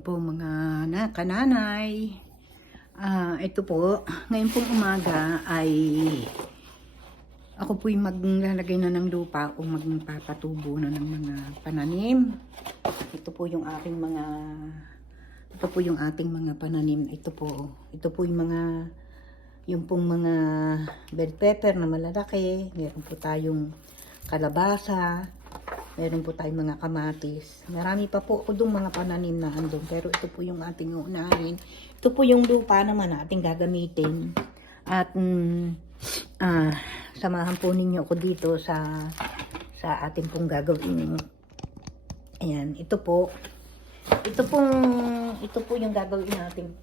po mga na, kananay. Ah, ito po, ngayon pong umaga ay ako po'y maglalagay na ng lupa o magpapatubo na ng mga pananim. Ito po yung aking mga ito po yung ating mga pananim. Ito po, ito po yung mga yung pong mga bell pepper na malalaki. Meron po tayong kalabasa. Meron po tayong mga kamatis. Marami pa po ako mga pananim na andun. Pero ito po yung ating uunahin. Ito po yung lupa naman na ating gagamitin. At mm, ah, samahan po ninyo ako dito sa sa ating pong gagawin. Ayan, ito po. Ito pong ito po yung gagawin nating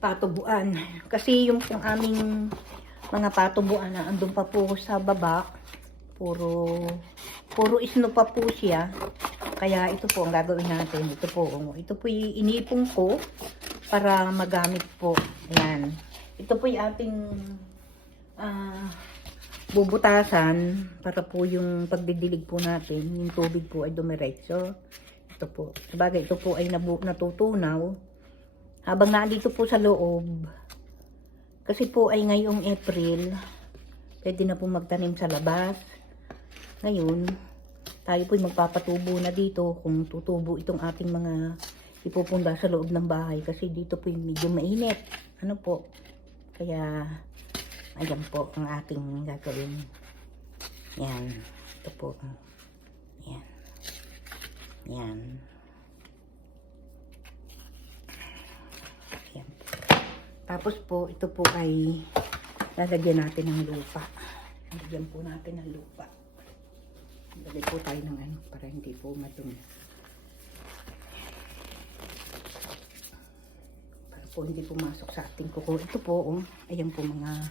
patubuan. Kasi yung pong aming mga patubuan na andun pa po sa baba, puro puro isno pa po siya. Kaya ito po ang gagawin natin. Ito po, oh. ito po yung inipong ko para magamit po. Ayan. Ito po yung ating ah, bubutasan para po yung pagdidilig po natin, yung tubig po ay dumiretso. Ito po. Sabagay, ito po ay natutunaw. Habang nandito po sa loob, kasi po ay ngayong April, pwede na po magtanim sa labas. Ngayon, tayo po'y magpapatubo na dito kung tutubo itong ating mga ipupunda sa loob ng bahay kasi dito po medyo mainit. Ano po? Kaya, ayan po ang ating gagawin. Yan. Ito po. Yan. Yan. Yan po. Tapos po, ito po ay lalagyan natin ng lupa. Lalagyan po natin ng lupa. Lagay po tayo ng ano para hindi po madumi. Para po hindi pumasok sa ating kuko. Ito po, oh, ayan po mga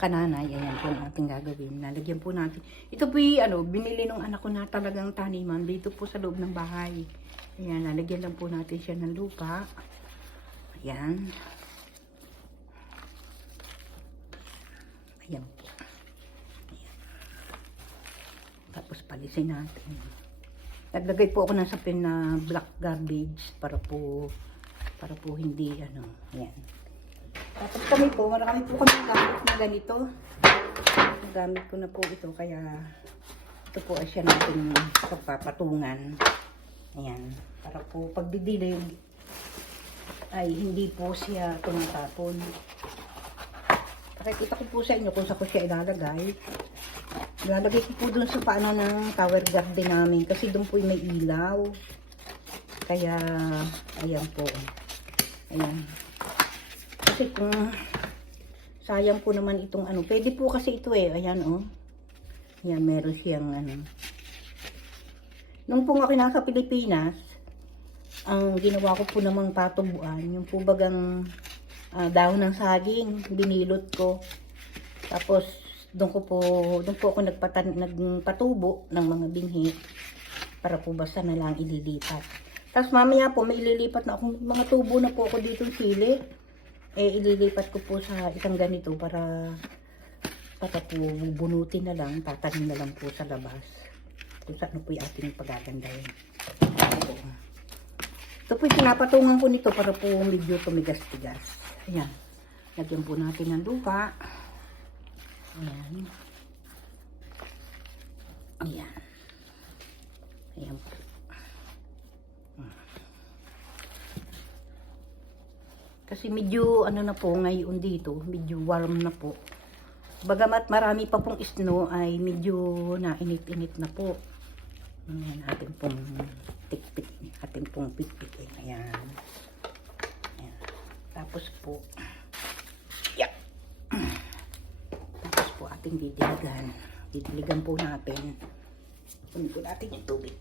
kananay. Ayan po ang ating gagawin. Lalagyan po natin. Ito po yung ano, binili ng anak ko na talagang taniman dito po sa loob ng bahay. Ayan, lalagyan lang po natin siya ng lupa. Ayan. Ayan po. Tapos palisin natin. Naglagay po ako ng sapin na black garbage para po para po hindi ano, yan. Tapos kami po, marami po kami gamit na ganito. Gamit ko na po ito kaya ito po ay siya natin pagpapatungan. Ayan. Para po pagdidilim ay hindi po siya tumatapon. Pakikita ko po sa inyo kung saan ko siya ilalagay. Lalagay ko po dun sa paano ng tower garden namin kasi doon po may ilaw. Kaya, ayan po. Ayan. Kasi kung sayang po naman itong ano, pwede po kasi ito eh. Ayan oh. Ayan, meron siyang ano. Nung po ako nasa Pilipinas, ang ginawa ko po namang patubuan, yung po bagang ah, dahon ng saging, binilot ko. Tapos, doon ko po, doon po ako nagpatan, nagpatubo ng mga binhi para po basta na lang ililipat. Tapos mamaya po, may ililipat na ako, mga tubo na po ako dito sili. Eh, ililipat ko po sa isang ganito para para po bunutin na lang, tatanim na lang po sa labas. Kung saan po yung ating pagagandahin. Ito. Ito po yung pinapatungan ko nito para po medyo tumigas-tigas. Ayan. Lagyan po natin ng lupa. Ayan. Ayan. Ayan po. Kasi medyo ano na po ngayon dito, medyo warm na po. Bagamat marami pa pong snow ay medyo nainit-init na po. Ayan, ating pong tikpik, ating pong pitpikin. Ayan. Ayan. Tapos po, yak. Tapos po ating didiligan. Didiligan po natin. Kunin po natin yung tubig.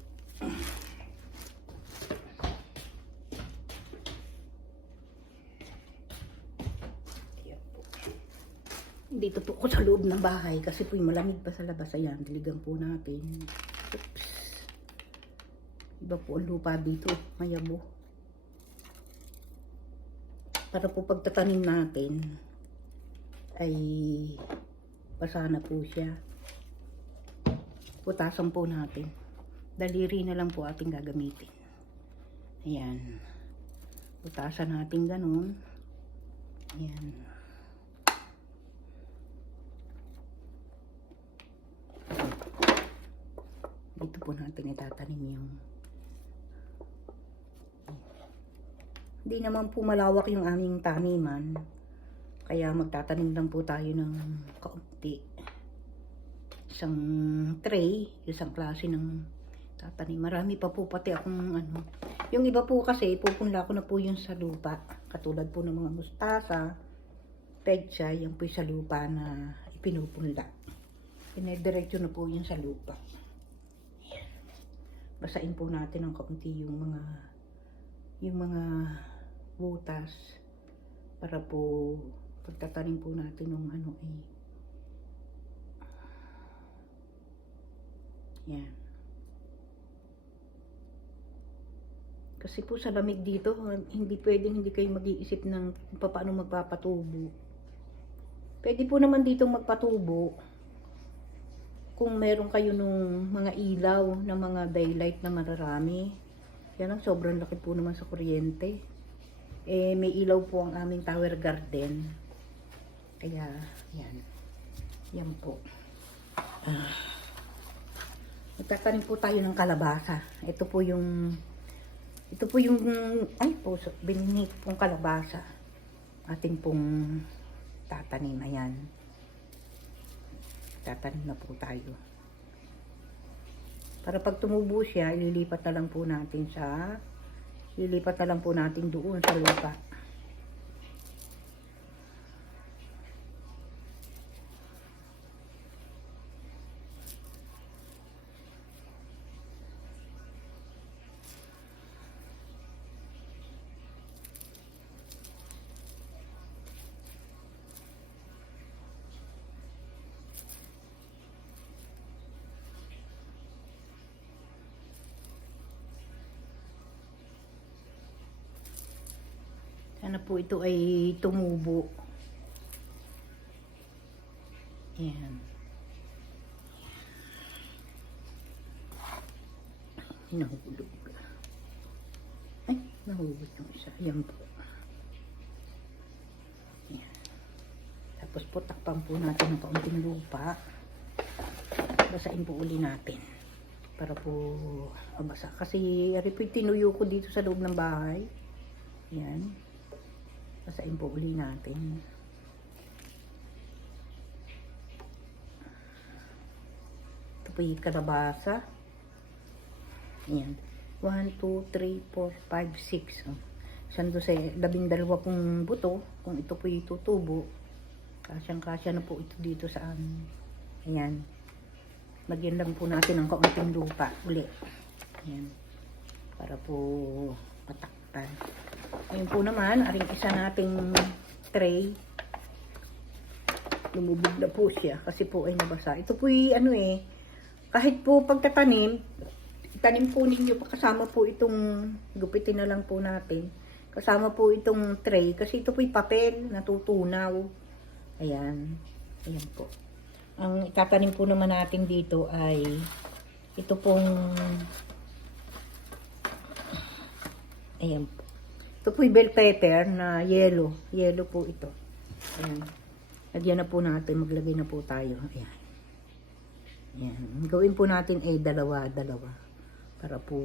Dito po ako sa loob ng bahay kasi po malamig pa sa labas. Ayan, diligan po natin. Oops. Iba po ang lupa dito. Mayabo. Para po pagtatanim natin ay basa na po siya. Putasan po natin. Daliri na lang po ating gagamitin. Ayan. Butasan natin ganun. Ayan. Dito po natin itatanim yung Hindi naman po malawak yung aming taniman. Kaya magtatanim lang po tayo ng kaunti. Isang tray, isang klase ng tatanim. Marami pa po pati akong ano. Yung iba po kasi, pupunla ko na po yun sa lupa. Katulad po ng mga mustasa, pedcha, yan po yung sa lupa na ipinupunla. Pinediretso na po yun sa lupa. Basain po natin ng kaunti yung mga yung mga butas para po pagtatanim po natin ng ano eh yan kasi po sa lamig dito hindi pwedeng hindi kayo mag-iisip ng paano magpapatubo pwede po naman dito magpatubo kung meron kayo nung mga ilaw na mga daylight na mararami yan ang sobrang laki po naman sa kuryente. Eh, may ilaw po ang aming tower garden. Kaya, yan. Yan po. Ah. Magtatanim po tayo ng kalabasa. Ito po yung, ito po yung, ay po, bininit pong kalabasa. Ating pong tatanim. Ayan. Tatanim na po tayo. Para pag tumubo siya, ililipat na lang po natin sa ililipat na lang po natin doon sa lupa. Sana po ito ay tumubo. Ayan. Nahulog. Ay, nahulog yung isa. Ayan po. Ayan. Tapos po, takpan po natin ng kaunting lupa. Basain po uli natin. Para po mabasa. Kasi, yung tinuyo ko dito sa loob ng bahay. Ayan. Basain po uli natin. Ito po yung kalabasa. Ayan. 1, 2, 3, 4, 5, 6. Oh. Sando sa labing dalawa pong buto. Kung ito po yung tutubo. Kasyang kasya na po ito dito sa amin. Ayan. Lagyan lang po natin ng kaunting lupa uli. Ayan. Para po patakpan. Ayun po naman, aring isa nating tray. Lumubog na po siya kasi po ay nabasa. Ito po yung ano eh, kahit po pagtatanim, tanim po ninyo kasama po itong, gupitin na lang po natin. Kasama po itong tray kasi ito po yung papel, natutunaw. Ayan. Ayan po. Ang itatanim po naman natin dito ay ito pong ayan po. Ito po yung bell pepper na yellow. Yellow po ito. Ayan. Lagyan na po natin. Maglagay na po tayo. Ayan. Ayan. Gawin po natin ay dalawa, dalawa. Para po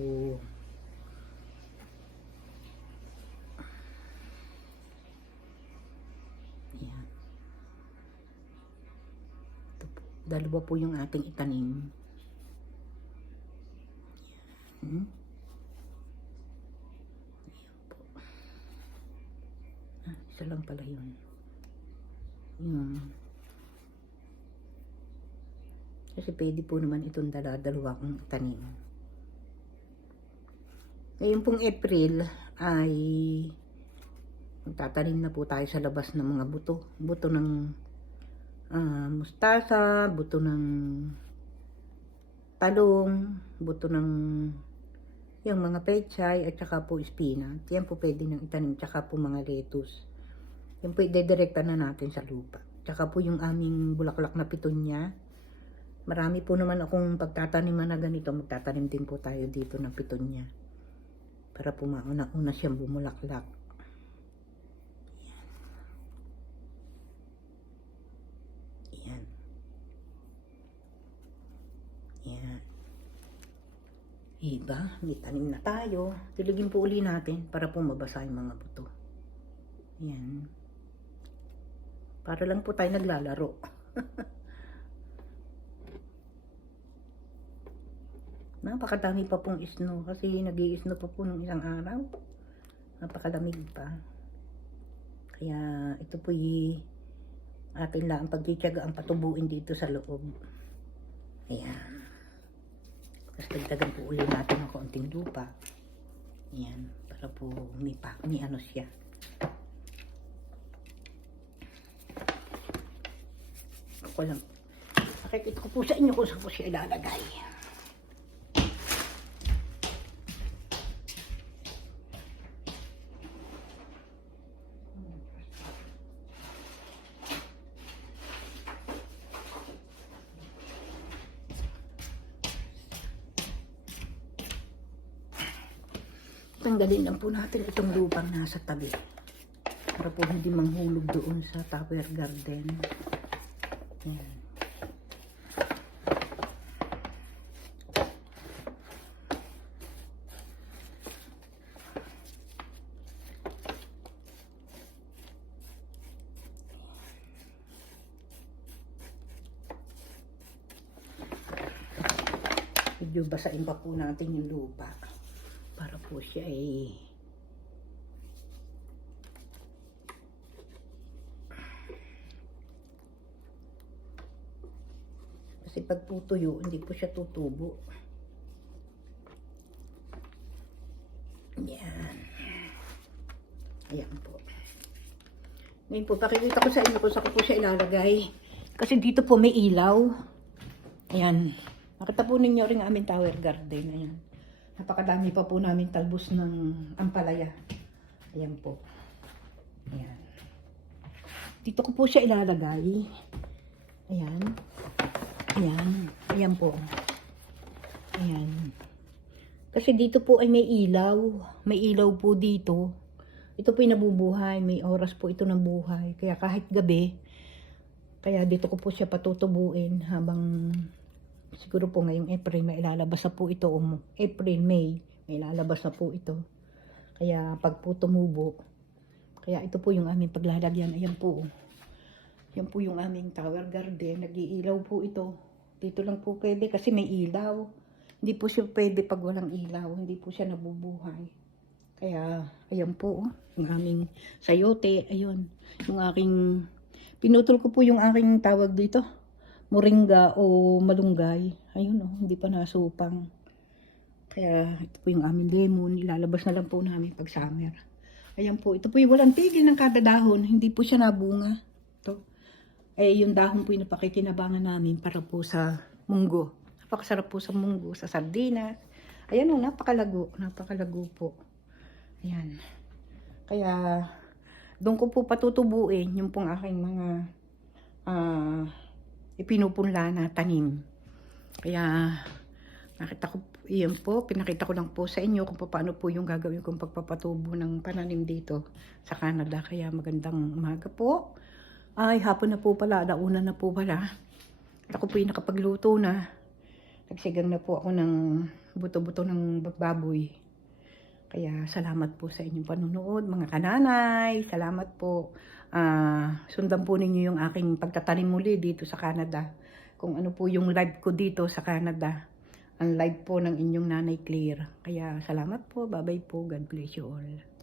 Ayan. Dalawa po yung ating itanim. Ah, isa lang pala yun. Yun. Kasi pwede po naman itong dala-dalawa kong tanim. Ngayon pong April ay magtatanim na po tayo sa labas ng mga buto. Buto ng ah, mustasa, buto ng talong, buto ng yung mga pechay at saka po spinach. Yan po pwede nang itanim. Tsaka po mga lettuce. Yan po, idedirekta na natin sa lupa. Tsaka po yung aming bulaklak na pitunya. Marami po naman akong pagtataniman na ganito. Magtatanim din po tayo dito ng pitunya. Para po mauna-una siyang bumulaklak. Yan. Yan. Iba, may tanim na tayo. Tilagin po uli natin para po mabasa yung mga buto. Yan. Para lang po tayo naglalaro. Napakadami pa pong snow kasi nag snow pa po nung isang araw. Napakalamig pa. Kaya ito po y atin lang ang ang patubuin dito sa loob. Ayan. Tapos dagdagan po ulit natin ng konting lupa. Ayan. Para po may, pa, may ano siya. Ako lang. Pakikita ko po sa inyo kung saan ko siya ilalagay. Tanggalin lang po natin itong lupang nasa tabi. Para po hindi manghulog doon sa tower garden. Ayan. Medyo basain pa po natin yung lupa para po siya ay kasi pag po tuyo hindi po siya tutubo yan ayan po ngayon po pakikita ko sa inyo kung saan ko po siya ilalagay kasi dito po may ilaw ayan nakita po ninyo rin aming tower garden ayan Napakadami pa po namin talbos ng ampalaya. Ayan po. Ayan. Dito ko po siya ilalagay. Ayan. Ayan. Ayan po. Ayan. Kasi dito po ay may ilaw. May ilaw po dito. Ito po yung nabubuhay. May oras po ito ng buhay. Kaya kahit gabi, kaya dito ko po siya patutubuin habang siguro po ngayong April may ilalabas na po ito um, April, May may ilalabas na po ito kaya pag po tumubo kaya ito po yung aming paglalagyan ayan po yan po yung aming tower garden nag-iilaw po ito dito lang po pwede kasi may ilaw hindi po siya pwede pag walang ilaw hindi po siya nabubuhay kaya ayan po oh, aming sayote ayun yung aking pinutol ko po yung aking tawag dito moringa o malunggay. Ayun oh, hindi pa nasupang. Kaya ito po yung aming lemon. Ilalabas na lang po namin pag summer. Ayan po, ito po yung walang tigil ng kada dahon. Hindi po siya nabunga. Ito. Eh, yung dahon po yung napakikinabangan namin para po sa munggo. Napakasarap po sa munggo, sa sardinas. Ayan oh, napakalago. Napakalago po. Ayan. Kaya, doon ko po patutubuin yung pong aking mga ah ipinupunla na tanim. Kaya nakita ko iyan po, pinakita ko lang po sa inyo kung paano po yung gagawin kong pagpapatubo ng pananim dito sa Canada. Kaya magandang umaga po. Ay, hapon na po pala, dauna na po pala. Ako po yung nakapagluto na. Nagsigang na po ako ng buto-buto ng baboy. Kaya salamat po sa inyong panunood, mga kananay. Salamat po. Ah, sundan po ninyo yung aking pagtatanim muli dito sa Canada. Kung ano po yung live ko dito sa Canada. Ang live po ng inyong nanay Claire. Kaya salamat po. Bye-bye po. God bless you all.